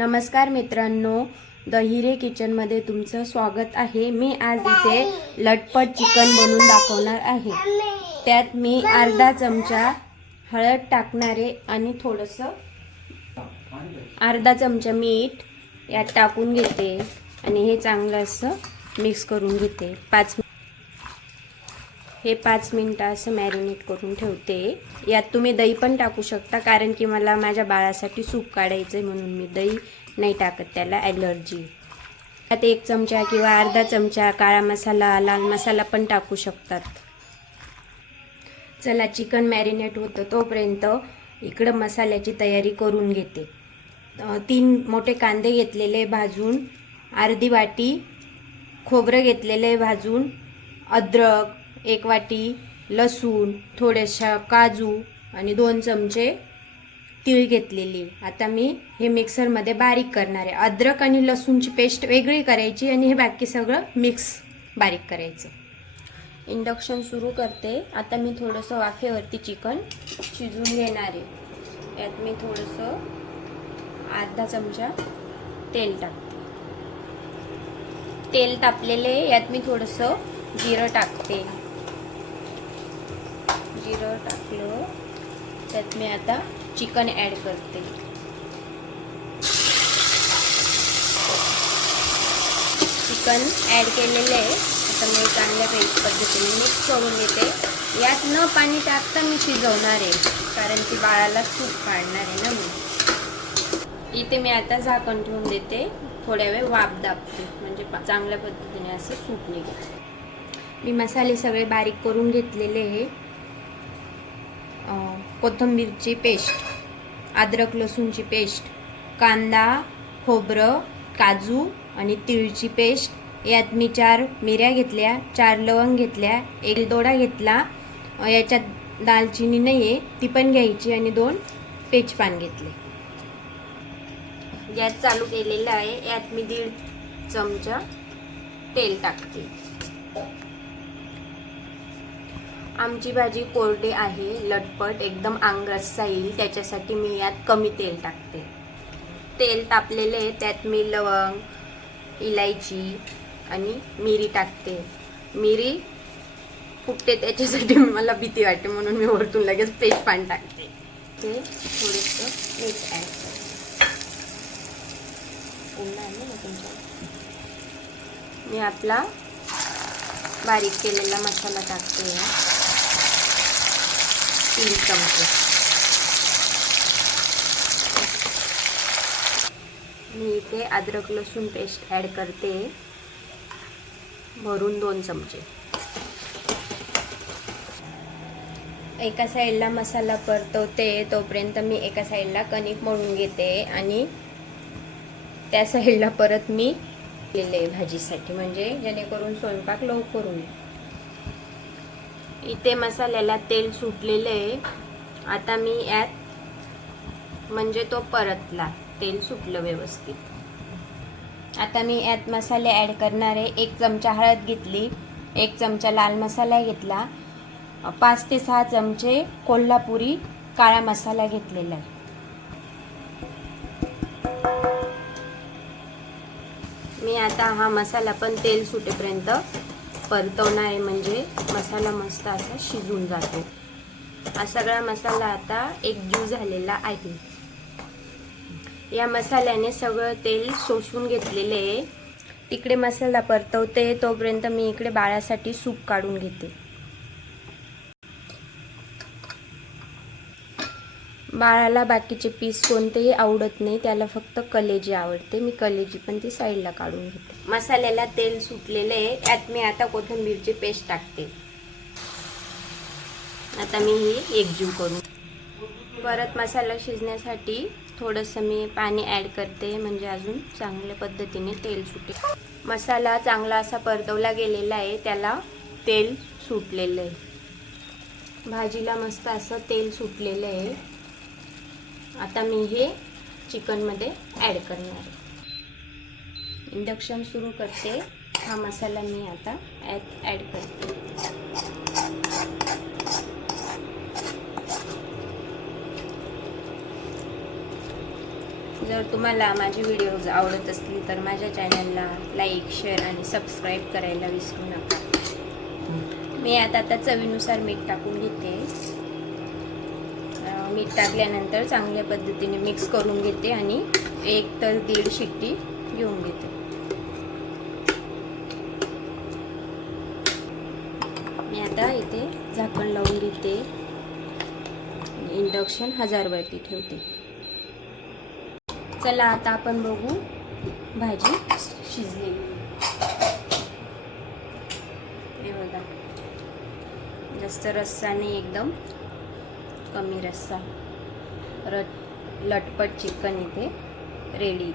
नमस्कार मित्रांनो, द हिरे किचनमध्ये तुमचं स्वागत आहे। मी आज इथे लटपट चिकन बनवून दाखवणार आहे। त्यात मी अर्धा चमचा हळद टाकणारे आणि थोडंसं अर्धा चमचा मीठ यात टाकून घेते आणि हे चांगलं असं मिक्स करून घेते। 5 मिनिटं असं मॅरिनेट करून ठेवते। यात तुम्ही दही पण टाकू शकता, कारण की मला माझ्या बाळासाठी सूप काढायचं म्हणून मी दही नाही टाकत, त्याला ॲलर्जी। यात 1 चमचा किंवा अर्धा चमचा काळा मसाला, लाल मसाला पण टाकू शकतात। चला चिकन मॅरिनेट होतं तोपर्यंत इकडं मसाल्याची तयारी करून घेते। 3 मोठे कांदे घेतलेले भाजून, अर्धी वाटी खोबरं घेतलेले भाजून, अद्रक 1 वाटी, लसूण, थोडेशा काजू आणि 2 चमचे तीळ घेतलेली। आता मी हे मिक्सरमध्ये बारीक करणार आहे। अद्रक आणि लसूणची पेस्ट वेगळी करायची आणि हे बाकी सगळं मिक्स बारीक करायचं। इंडक्शन सुरू करते। आता मी थोडंसं वाफेवरती चिकन शिजवून घेणार आहे। यात मी थोडंसं अर्धा चमचा तेल टाकते। तेल तापलेले यात मी थोडंसं जिरं टाकते। जिरं टाकलं त्यात मी आता चिकन ॲड करते। चिकन ॲड केलेले आहे। आता मी चांगल्या पद्धतीने मिक्स करून घेते। यात न पाणी टाकता मी शिजवणार आहे, कारण की बाळाला सूप काढणार आहे ना मी। इथे मी आता झाकण ठेवून देते, थोड्या वेळ वाफ दाबते, म्हणजे चांगल्या पद्धतीने असं सूप निघेल। मी मसाले सगळे बारीक करून घेतलेले आहे। कोथिंबीरची पेस्ट, अद्रक लसूणची पेस्ट, कांदा, खोबरं, काजू आणि तीळची पेस्ट। यात मी 4 मिऱ्या घेतल्या, 4 लवंग घेतल्या, 1 दोडा घेतला। याच्यात दालचिनी नाही आहे, ती पण घ्यायची, आणि 2 तेजपान घेतले। गॅस चालू केलेला आहे। यात मी 1.5 चमचा तेल टाकते। आमची भाजी कोरडी आहे, लटपट एकदम अंगरस्सा येईल, त्याच्यासाठी मी यात कमी तेल टाकते। तेल तापलेले त्यात मी लवंग, इलायची आणि मिरी टाकते। मिरी फुटते त्याच्यासाठी मला भीती वाटते, म्हणून मी वरतून लगेच तेजपान टाकते। ते थोडंसं मीठ ॲड करते। मी आपला बारीक केलेला मसाला टाकते। 3 चमचे मी इथे अद्रक लसूण पेस्ट ॲड करते, भरून 2 चमचे। एका साईडला मसाला परतवते तोपर्यंत मी एका साईडला कणिक मळून घेते, आणि त्या साईडला परत मी केले भाजीसाठी, म्हणजे जेणेकरून स्वयंपाक लवकर होईल। इथे मसाल्याला तेल सुटलेले आहे। आता मी यात, म्हणजे तो परतला, तेल सुटलं व्यवस्थित। आता मी यात मसाले ॲड करणार आहे। 1 चमचा हळद घेतली, 1 चमचा लाल मसाला घेतला, 5 ते 6 चमचे कोल्हापुरी काळा मसाला घेतलेला आहे। मी आता हा मसाला पण तेल सुटेपर्यंत परतवणार आहे, म्हणजे मसाला मस्त असा शिजून जातो। हा सगळा मसाला आता एकजीव झालेला आहे। या मसाल्याने सगळं तेल शोषून घेतलेले आहे। तिकडे मसाला परतवते तोपर्यंत मी इकडे बाळासाठी सूप काढून घेते। बाळाला बाकीचे पीस कोणतेही आवडत नाही, त्याला फक्त कलेजी आवडते। मी कलेजी पण ती साईडला काढून घेते। मसाल्याला तेल सुटलेले आहे। यात मी आता कोथिंबीरची पेस्ट टाकते। आता मी ही एकजीव करून परत मसाला शिजण्यासाठी थोडंसं मी पाणी ॲड करते, म्हणजे अजून चांगल्या पद्धतीने तेल सुटेल। मसाला चांगला असा परतवला गेलेला आहे, त्याला तेल सुटलेलं आहे। भाजीला मस्त असं तेल सुटलेलं आहे। आता मी हे चिकनमध्ये ॲड करणार आहे। इंडक्शन सुरू करते। हा मसाला मी आता ॲड करते। जर तुम्हाला माझे व्हिडिओज आवडत असतील तर माझ्या चॅनलला लाईक, शेअर आणि सबस्क्राईब करायला विसरू नका. मी आता चवीनुसार मीठ टाकून घेते. मीठ टाकल्यानंतर चांगल्या पद्धतीने मिक्स करून घेते आणि 1 ते 1.5 शिट्टी घेऊन घेते. मी आता इथे झाकण लावून घेते. इंडक्शन 1000 वरती ठेवते. चला आता आपण बघू भाजी शिजली. हे बघा, जास्त रस्सा नाही, एकदम कमी रस्सा. लटपट चिकन इथे रेडी.